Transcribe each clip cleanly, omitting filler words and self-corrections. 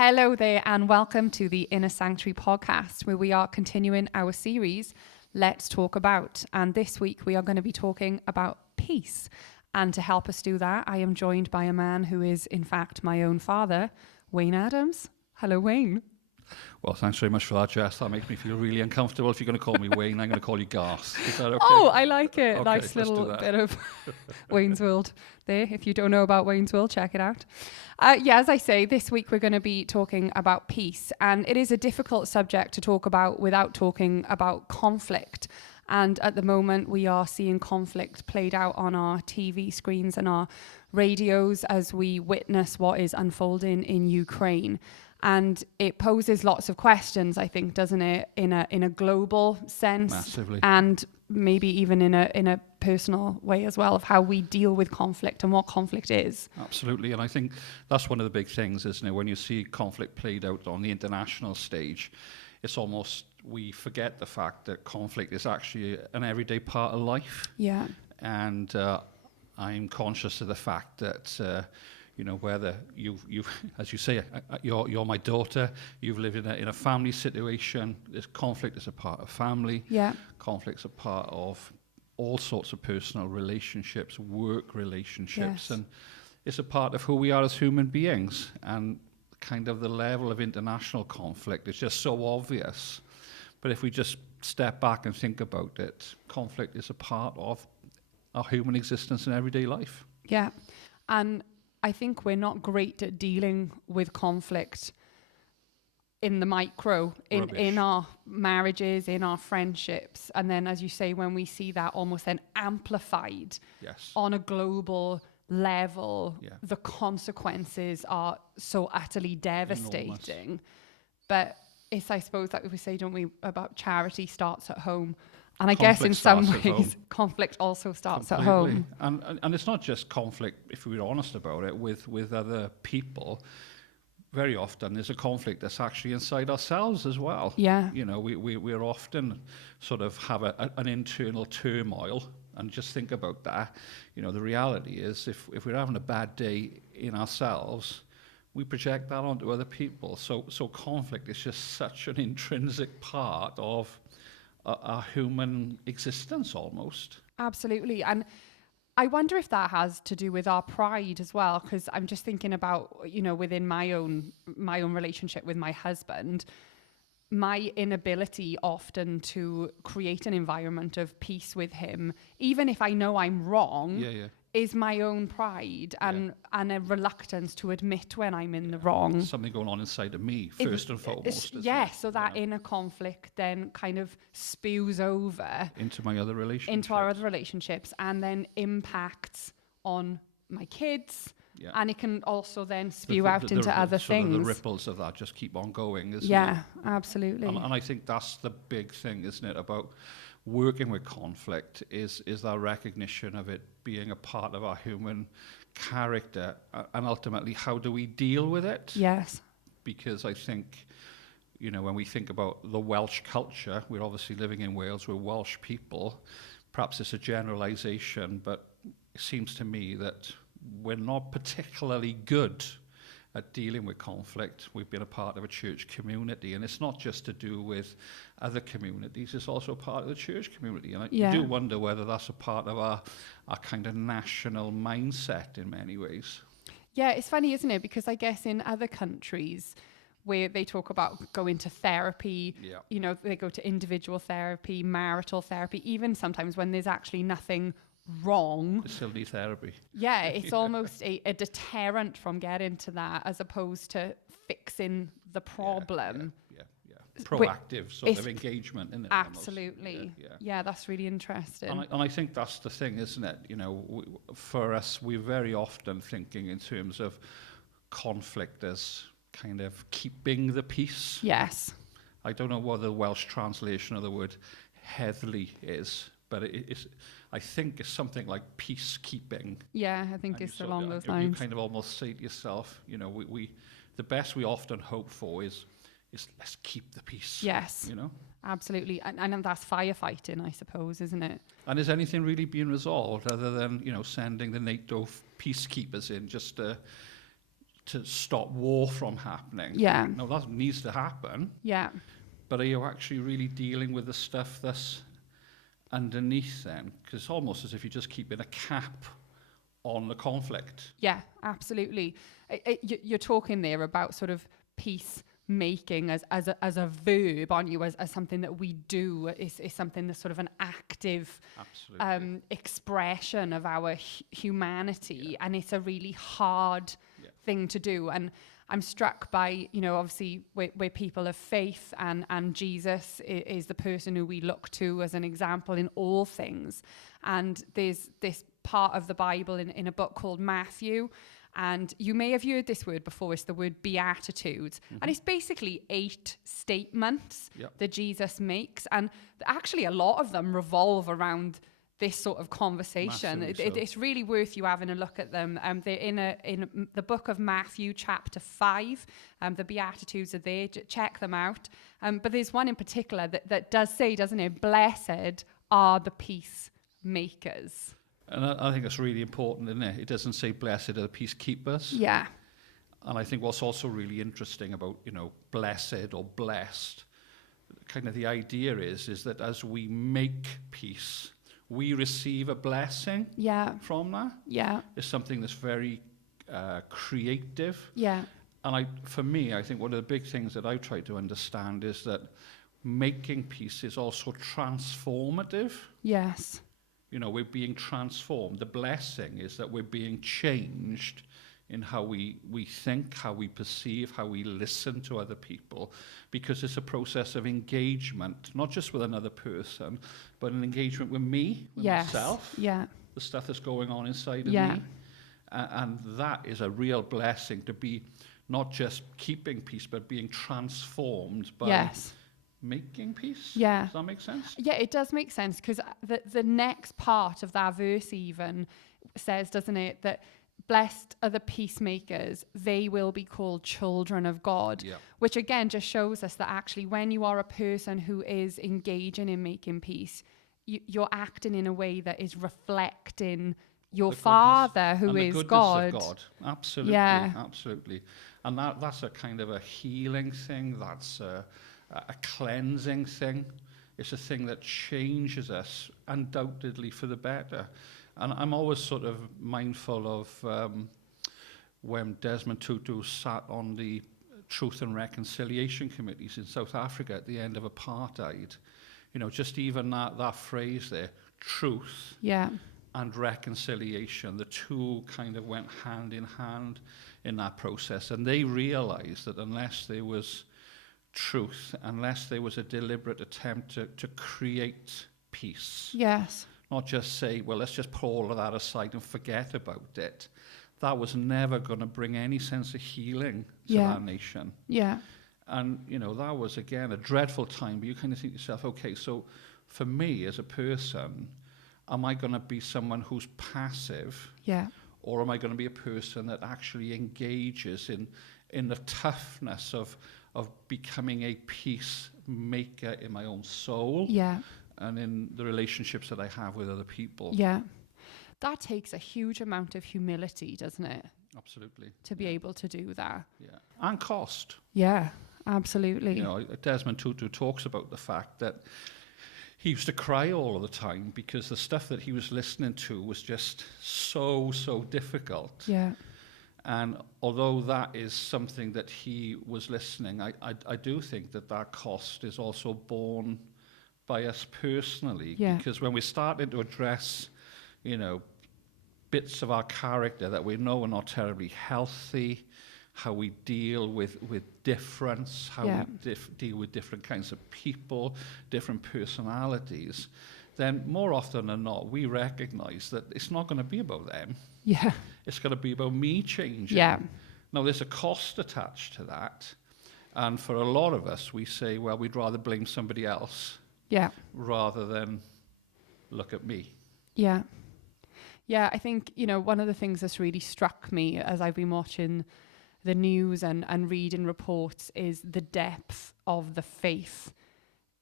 Hello there, and welcome to the Inner Sanctuary podcast, where we are continuing our series, Let's Talk About. And this week we are going to be talking about peace. And to help us do that, I am joined by a man who is, in fact, my own father, Wayne Adams. Hello, Wayne. Well, thanks very much for that, Jess. That makes me feel really uncomfortable. If you're going to call me Wayne, I'm going to call you Garth. Is that okay? Oh, I like it. Okay, Nice little bit of Wayne's World there. If you don't know about Wayne's World, check it out. As I say, this week we're going to be talking about peace. And it is a difficult subject to talk about without talking about conflict. And at the moment, we are seeing conflict played out on our TV screens and our radios as we witness what is unfolding in Ukraine. And it poses lots of questions, I think, doesn't it, in a global sense, massively, and maybe even in a personal way as well, of how we deal with conflict and what conflict is. Absolutely, and I think that's one of the big things, isn't it? When you see conflict played out on the international stage, it's almost, we forget the fact that conflict is actually an everyday part of life. Yeah. And I'm conscious of the fact that whether you've as you say, you're my daughter, you've lived in a family situation. This conflict is a part of family. Yeah. Conflict's a part of all sorts of personal relationships, work relationships, Yes. and it's a part of who we are as human beings. And kind of the level of international conflict is just so obvious. But if we just step back and think about it, conflict is a part of our human existence in everyday life. Yeah. And I think we're not great at dealing with conflict in the micro, in our marriages, in our friendships. And then, as you say, when we see that almost then amplified on a global level, the consequences are so utterly devastating. Enormous. But it's, I suppose, that we say, don't we, about charity starts at home. And I guess in some ways, conflict also starts at home. And it's not just conflict, if we're honest about it, with other people. Very often there's a conflict that's actually inside ourselves as well. Yeah. You know, we're often sort of have an internal turmoil. And just think about that. You know, the reality is if we're having a bad day in ourselves, we project that onto other people. So conflict is just such an intrinsic part of our human existence almost. Absolutely. And I wonder if that has to do with our pride as well, because I'm just thinking about, within my own relationship with my husband, my inability often to create an environment of peace with him, even if I know I'm wrong, is my own pride and a reluctance to admit when I'm in the wrong. Something going on inside of me, first and foremost. So that inner conflict then kind of spews over into my other relationships. Into our other relationships, and then impacts on my kids. Yeah. And it can also then spew out into other things. The ripples of that just keep on going, isn't it? Yeah, absolutely. And I think that's the big thing, isn't it, about working with conflict, is that recognition of it being a part of our human character, and ultimately how do we deal with it? Yes. Because I think, when we think about the Welsh culture, we're obviously living in Wales, we're Welsh people. Perhaps it's a generalisation, but it seems to me that we're not particularly good at dealing with conflict. We've been a part of a church community, and it's not just to do with other communities, it's also a part of the church community. And I do wonder whether that's a part of our kind of national mindset in many ways. Yeah, it's funny, isn't it? Because I guess in other countries where they talk about going to therapy, they go to individual therapy, marital therapy, even sometimes when there's actually nothing wrong. They still need therapy. Yeah, it's almost a deterrent from getting to that, as opposed to fixing the problem. Yeah. Proactive sort of engagement in it. Absolutely. Yeah, that's really interesting. And I think that's the thing, isn't it? For us, we're very often thinking in terms of conflict as kind of keeping the peace. Yes. I don't know what the Welsh translation of the word heddlu is, but I think it's something like peacekeeping. Yeah, I think it's along those lines. You kind of almost say to yourself, we the best we often hope for is let's keep the peace. Yes. Absolutely. And that's firefighting, I suppose, isn't it? And is anything really being resolved other than, sending the NATO peacekeepers in just to to stop war from happening. Yeah. No, that needs to happen. Yeah. But are you actually really dealing with the stuff that's underneath then? Because it's almost as if you're just keeping a cap on the conflict. Yeah, absolutely. You're talking there about sort of peace making as a verb, aren't you? As something that we do, is something that's sort of an active expression of our humanity, and it's a really hard thing to do. And I'm struck by, obviously we're people of faith, and Jesus is the person who we look to as an example in all things. And there's this part of the Bible in a book called Matthew, and you may have heard this word before. It's the word beatitudes. And it's basically 8 statements that Jesus makes. And actually a lot of them revolve around this sort of conversation. It's really worth you having a look at them. They're in the book of Matthew, chapter 5. The Beatitudes are there. Check them out. But there's one in particular that does say, doesn't it? Blessed are the peacemakers. And I think that's really important, isn't it? It doesn't say blessed are the peacekeepers. Yeah. And I think what's also really interesting about, blessed or blessed, kind of the idea is that as we make peace, we receive a blessing from that. Yeah. It's something that's very creative. Yeah. And for me, I think one of the big things that I try to understand is that making peace is also transformative. Yes. We're being transformed. The blessing is that we're being changed in how we think, how we perceive, how we listen to other people, because it's a process of engagement, not just with another person, but an engagement with me, with myself, the stuff that's going on inside of me. And that is a real blessing, to be not just keeping peace, but being transformed by making peace. Yeah. Does that make sense? Yeah, it does make sense, because the next part of that verse even says, doesn't it, that blessed are the peacemakers, they will be called children of God. Yeah. Which again just shows us that actually when you are a person who is engaging in making peace, you're acting in a way that is reflecting your Father who is God. Of God. Absolutely, absolutely. And that's a kind of a healing thing. That's a cleansing thing. It's a thing that changes us undoubtedly for the better. And I'm always sort of mindful of when Desmond Tutu sat on the Truth and Reconciliation Committees in South Africa at the end of apartheid. Just even that phrase there, truth and reconciliation, the two kind of went hand in hand in that process. And they realized that unless there was truth, unless there was a deliberate attempt to create peace. Yes. Not just say, well, let's just put all of that aside and forget about it. That was never going to bring any sense of healing to our nation. Yeah. And, that was, again, a dreadful time. But you kind of think to yourself, okay, so for me as a person, am I going to be someone who's passive? Yeah. Or am I going to be a person that actually engages in the toughness of becoming a peacemaker in my own soul? Yeah. And in the relationships that I have with other people. Yeah. That takes a huge amount of humility, doesn't it? Absolutely. To be able to do that. Yeah. And cost. Yeah, absolutely. Desmond Tutu talks about the fact that he used to cry all of the time because the stuff that he was listening to was just so difficult. Yeah. And although that is something that he was listening, I do think that cost is also borne by us personally, because when we're starting to address, bits of our character that we know are not terribly healthy, how we deal with difference, how we deal with different kinds of people, different personalities, then more often than not, we recognize that it's not going to be about them. Yeah. It's going to be about me changing. Yeah. Now, there's a cost attached to that. And for a lot of us, we say, well, we'd rather blame somebody else. Yeah. Rather than look at me. Yeah. Yeah, I think, one of the things that's really struck me as I've been watching the news and reading reports is the depth of the faith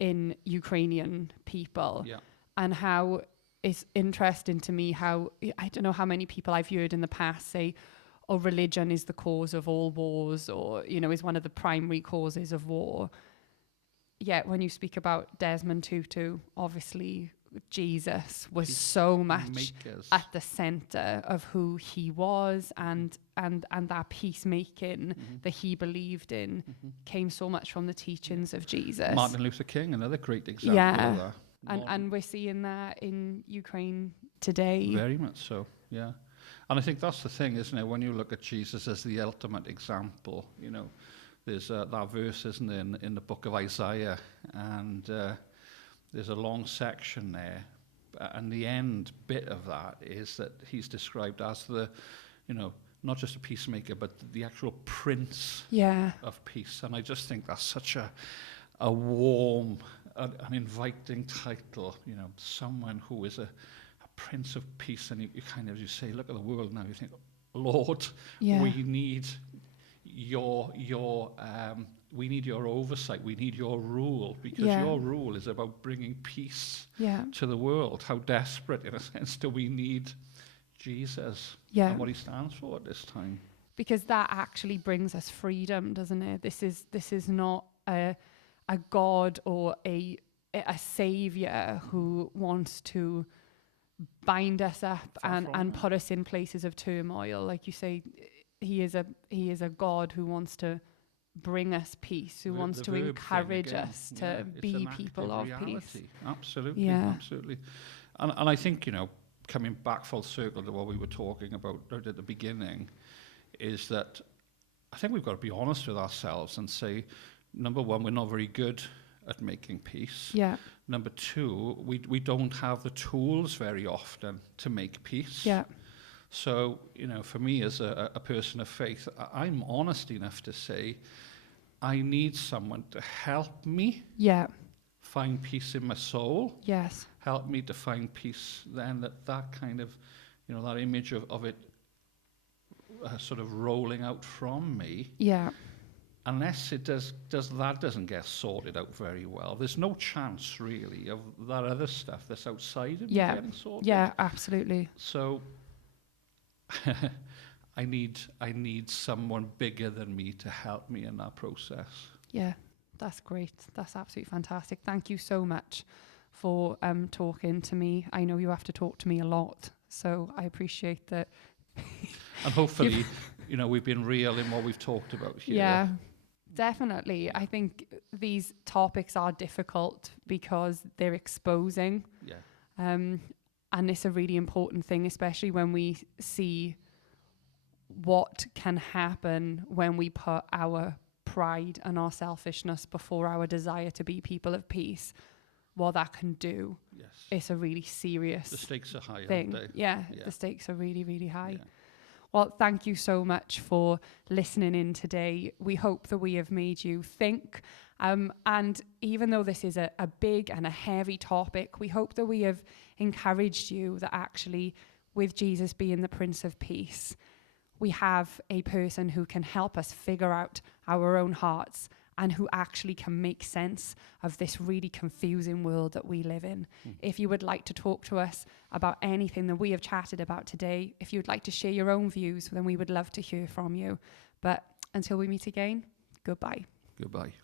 in Ukrainian people. Yeah. And how it's interesting to me how, I don't know how many people I've heard in the past say, or religion is the cause of all wars, or, you know, is one of the primary causes of war. Yet when you speak about Desmond Tutu, obviously Jesus was so much at the center of who he was, and that peacemaking that he believed in came so much from the teachings of Jesus. Martin Luther King, another great example of that. And we're seeing that in Ukraine today. Very much so, yeah. And I think that's the thing, isn't it? When you look at Jesus as the ultimate example, you know, there's that verse, isn't there, in the book of Isaiah, and there's a long section there, and the end bit of that is that he's described as the, you know, not just a peacemaker, but the actual prince of peace. And I just think that's such a warm, an inviting title, you know, someone who is a prince of peace. And you kind of, you say, look at the world now, you think, Lord, we need we need your oversight, we need your rule, because your rule is about bringing peace to the world. How desperate, in a sense, do we need Jesus and what he stands for at this time? Because that actually brings us freedom, doesn't it? This is not a God or a savior who wants to bind us up and put us in places of turmoil. Like you say, he is a God who wants to bring us peace, who wants to encourage us to be people of peace. Absolutely, absolutely. And I think, you know, coming back full circle to what we were talking about right at the beginning, is that I think we've got to be honest with ourselves and say, number one, we're not very good at making peace. Yeah. Number two, we don't have the tools very often to make peace. Yeah. So, you know, for me as a person of faith, I'm honest enough to say I need someone to help me find peace in my soul. Yes. Help me to find peace then, that kind of, you know, that image of it sort of rolling out from me. Yeah. Unless it doesn't get sorted out very well, there's no chance really of that other stuff that's outside of me getting sorted. Yeah, absolutely. So I need someone bigger than me to help me in that process. Yeah, that's great. That's absolutely fantastic. Thank you so much for talking to me. I know you have to talk to me a lot, so I appreciate that. And hopefully, you know, we've been real in what we've talked about here. Yeah, definitely. I think these topics are difficult because they're exposing. Yeah. And it's a really important thing, especially when we see what can happen when we put our pride and our selfishness before our desire to be people of peace. What that can do. Yes. It's a really serious The stakes are high, thing. aren't they? Yeah, the stakes are really, really high. Yeah. Well, thank you so much for listening in today. We hope that we have made you think. And even though this is a big and a heavy topic, we hope that we have encouraged you that actually, with Jesus being the Prince of Peace, we have a person who can help us figure out our own hearts and who actually can make sense of this really confusing world that we live in. If you would like to talk to us about anything that we have chatted about today, if you would like to share your own views, then we would love to hear from you. But until we meet again, goodbye. Goodbye.